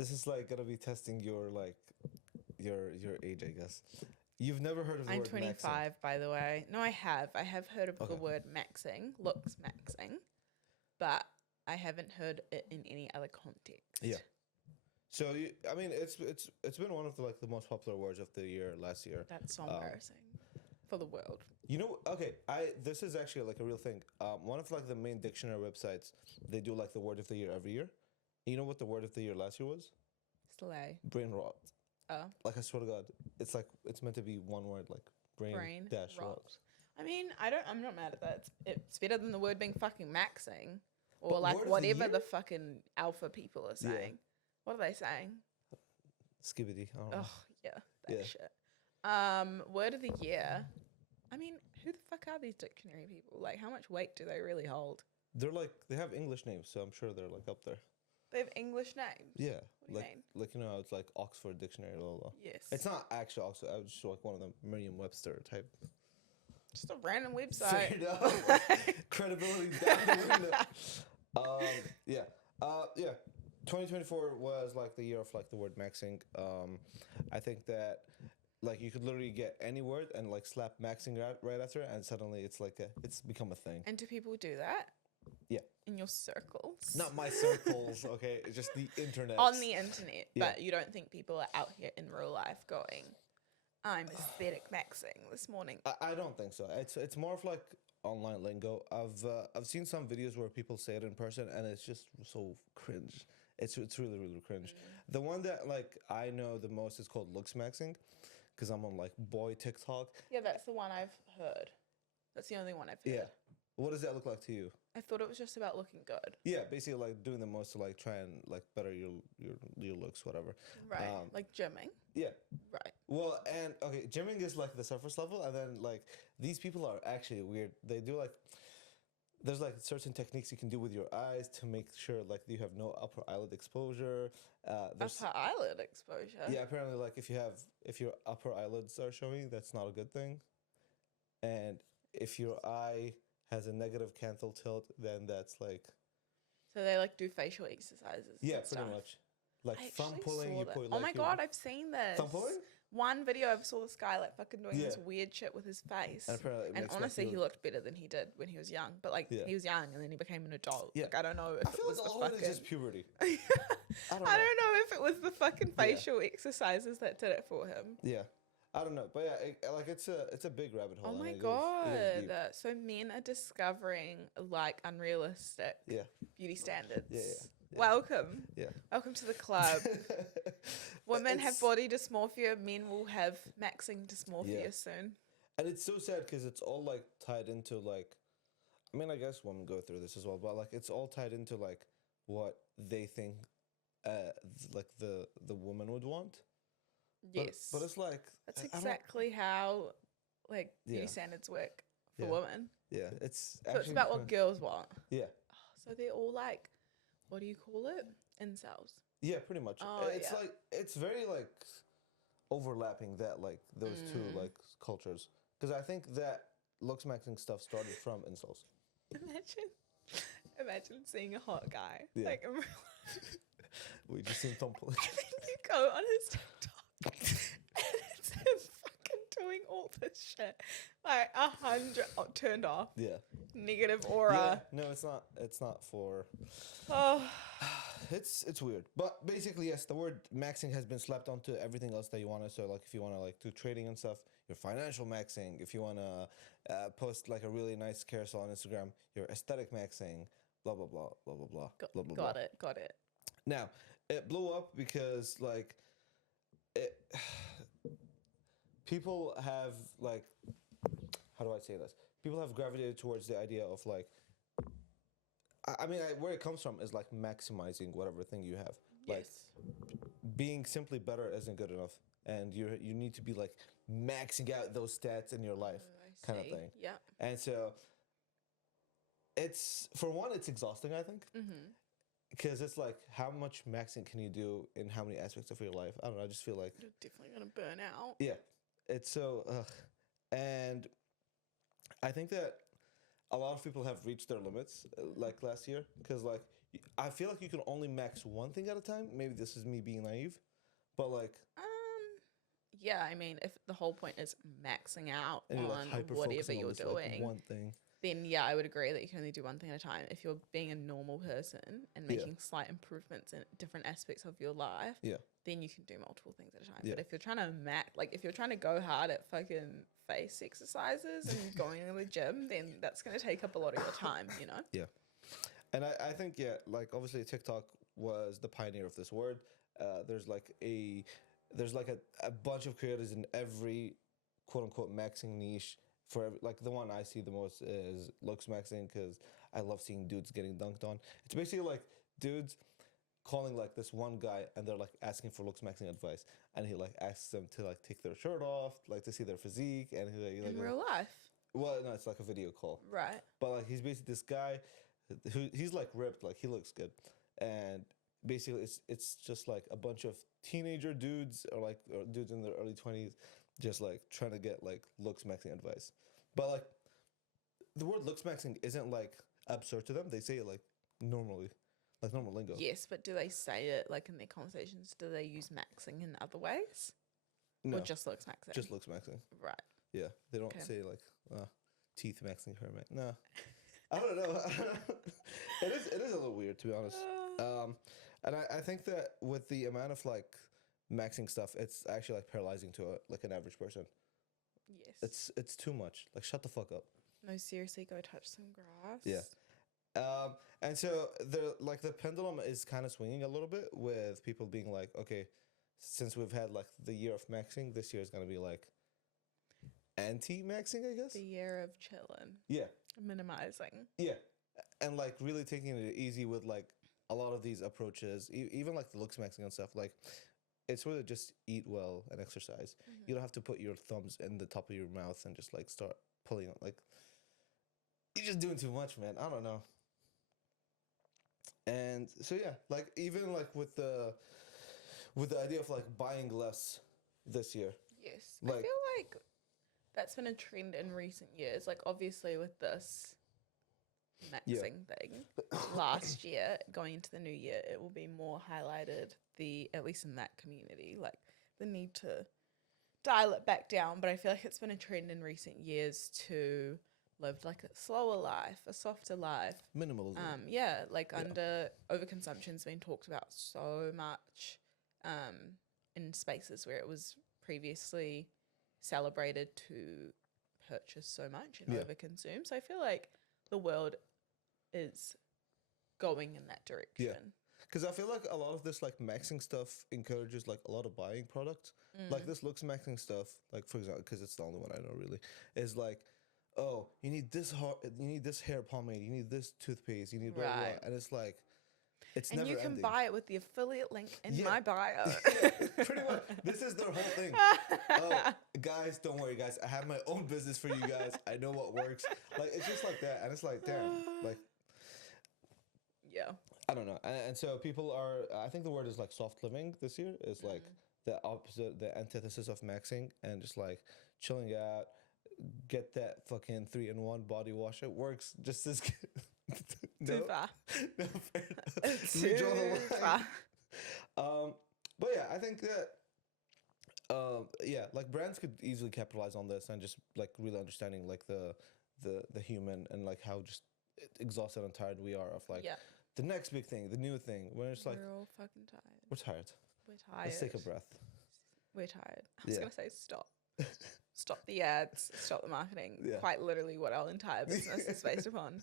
this is like gonna be testing your like your age, I guess. You've never heard of the I'm word 25, by the way. No, I have. I have heard of the Okay. word maxing, looks maxing, but I haven't heard it in any other context. Yeah. So I mean, it's been one of the like the most popular words of the year last year. That's so embarrassing for the world. You know, okay, this is actually like a real thing. One of like the main dictionary websites, they do like the word of the year every year. You know what the word of the year last year was? Slay. Brain rot. Oh, Like I swear to God, it's like it's meant to be one word, like brain dash rot. rot. I mean, I'm not mad at that. It's better than the word being fucking maxing or But like word of the whatever year? the fucking alpha people are saying. What are they saying? Skibbity. I don't know. Oh, yeah, that Yeah. shit. Word of the year. I mean, who the fuck are these dictionary people? Like, how much weight do they really hold? They're like they have English names, so I'm sure they're like up there. They have English names. Yeah, What do you like mean? like you know, it's like Oxford Dictionary, blah, blah, blah. Yes. It's not actually Oxford. I was just like one of them Merriam-Webster type. Just a random website. Figured out. Credibility down the window. Yeah. Yeah. 2024 was like the year of like the word maxing. I think that like you could literally get any word and like slap maxing right after, and suddenly it's become a thing. And do people do that? Yeah. In your circles? Not my circles, okay? It's just the internet. On the internet. Yeah. But you don't think people are out here in real life going, I'm aesthetic maxing this morning. I don't think so. It's more of like online lingo. I've seen some videos where people say it in person, and it's just so cringe. It's really really cringe. The one that like I know the most is called looks maxing, because I'm on like boy TikTok. Yeah, that's the one I've heard. That's the only one I've heard. Yeah. What does that look like to you? I thought it was just about looking good. Yeah, basically like doing the most to like try and like better your looks, whatever. Right. Like gymming. Yeah. Right. Well, and okay, gymming is like the surface level, and then like these people are actually weird. They do like there's like certain techniques you can do with your eyes to make sure like you have no upper eyelid exposure. There's Upper eyelid exposure. yeah, apparently like if your upper eyelids are showing, that's not a good thing. And if your eye has a negative canthal tilt, then that's like So they like do facial exercises. yeah, and pretty stuff. much. Like I thumb actually pulling, saw you that. put Oh like my your god, I've seen this. thumb pulling. One video I saw this guy like fucking doing this Yeah. weird shit with his face. And apparently it And makes, like, honestly, he your- looked better than he did when he was young. But like Yeah. he was young and then he became an adult. Yeah. Like I don't know if I feel it was like the a lot of it fucking. is just puberty. I don't don't know. know if it was the fucking Yeah. facial exercises that did it for him. Yeah, I don't know, but yeah, like it's a big rabbit hole. Oh and my it god! goes deep. So men are discovering like unrealistic Yeah, beauty standards. yeah. Welcome, yeah. welcome to the club. Women have It's- body dysmorphia. Men will have maxing dysmorphia Yeah. soon. And it's so sad because it's all like tied into like, I mean, I guess women go through this as well, but like it's all tied into like what they think, like the woman would want. Yes, But it's like that's I don't- exactly how like beauty Yeah. standards work for Yeah. women. Yeah, it's So it's about what kinda- girls want. Yeah, So they're all like, what do you call it? Incels. yeah, pretty much. Oh, It's yeah. like it's very like overlapping that like those two Mm. like cultures, because I think that looks maxing stuff started from incels. Imagine seeing a hot guy. Yeah. Like, and We just seen thumb pulling. then you go on his TikTok and it's him fucking doing all this shit. Like 100 turned off. Yeah. Negative aura. Yeah. No, it's not. It's not for. Oh, It's weird, but basically yes, the word maxing has been slapped onto everything else that you want to. So like if you want to like do trading and stuff, your financial maxing. If you want to post like a really nice carousel on Instagram, your aesthetic maxing. Blah blah blah blah blah blah blah blah. got blah. it. Got it. Now it blew up because like it. People have like, how do I say this? People have gravitated towards the idea of like. I mean, where it comes from is like maximizing whatever thing you have. Like Yes. being simply better isn't good enough, and you need to be like maxing out those stats in your life, I kind of see. thing. Yeah. And so, it's for one, it's exhausting. I think Mm-hmm. because it's like how much maxing can you do in how many aspects of your life? I don't know. I just feel like You're definitely gonna burn out. yeah, it's so and I think that a lot of people have reached their limits like last year because like I feel like you can only max one thing at a time. Maybe this is me being naive, but like, Yeah, I mean, if the whole point is maxing out and you're like on hyper whatever focusing on you're this like doing, one thing. then yeah, I would agree that you can only do one thing at a time. If you're being a normal person and Yeah. making slight improvements in different aspects of your life, Yeah. then you can do multiple things at a time. Yeah. But if you're trying to if you're trying to go hard at fucking face exercises and going to the gym, then that's going to take up a lot of your time, you know? Yeah. And I think, yeah, like obviously TikTok was the pioneer of this word. There's like a bunch of creators in every quote unquote maxing niche. Like the one I see the most is looks maxing because I love seeing dudes getting dunked on. It's basically like dudes calling like this one guy and they're like asking for looks maxing advice, and he like asks them to like take their shirt off, like to see their physique, and he like In real life. well, no, it's like a video call. Right. But like he's basically this guy who he's like ripped, like he looks good, and basically it's just like a bunch of teenager dudes or dudes in their early 20s, just like trying to get like looks maxing advice. But like the word looks maxing isn't like absurd to them. They say it like normally, like normal lingo. Yes, but do they say it like in their conversations? Do they use maxing in other ways? No, Or just looks maxing? just looks maxing. Right. Yeah, they don't Okay. say like teeth maxing her, man. No, I don't know. It is a little weird to be honest. And I think that with the amount of like maxing stuff, it's actually like paralyzing to like an average person. Yes. It's too much. Like shut the fuck up. No, seriously, go touch some grass. Yeah. And so the pendulum is kind of swinging a little bit with people being like, okay, since we've had like the year of maxing, this year is gonna be like anti-maxing, I guess. The year of chillin'. Yeah. Minimizing. Yeah, and like really taking it easy with like a lot of these approaches, even like the looks maxing and stuff. Like, it's really just eat well and exercise. You don't have to put your thumbs in the top of your mouth and just like start pulling it. Like, you're just doing too much, man. I don't know. And so yeah, like even like with the idea of like buying less this year. Yes. I Like- feel like that's been a trend in recent years. Like, obviously, with this maxing thing, last year, going into the new year, it will be more highlighted, at least in that community, like the need to dial it back down. But I feel like it's been a trend in recent years to live like a slower life, a softer life. Minimalism. Yeah, like overconsumption's been talked about so much in spaces where it was previously celebrated to purchase so much and Yeah. overconsume. So I feel like the world is going in that direction. Because I feel like a lot of this like maxing stuff encourages like a lot of buying products. Like this looks maxing stuff, like for example, because it's the only one I know really, is like, oh, you need this hair pomade, you need this toothpaste, you need blah blah, blah. Right. And it's like, it's And never you can ending. buy it with the affiliate link in Yeah. my bio. Pretty much, this is their whole thing. Oh, guys, don't worry, guys. I have my own business for you guys. I know what works. Like it's just like that, and it's like, damn, like Yeah. I don't know. And so people are, I think the word is like soft living this year is like the opposite, the antithesis of maxing, and just like chilling out, get that fucking 3-in-1 body wash. It works just as good. Too far. No, fair enough. We draw the Too line. far. But yeah, I think that, yeah, like brands could easily capitalize on this and just like really understanding like the human and like how just exhausted and tired we are of like Yeah. the next big thing, the new thing. When it's like We're all fucking tired. we're tired. We're tired. Let's take a breath. We're tired. I was Yeah. going to say stop. Stop the ads. Stop the marketing. Yeah. Quite literally what our entire business is based upon.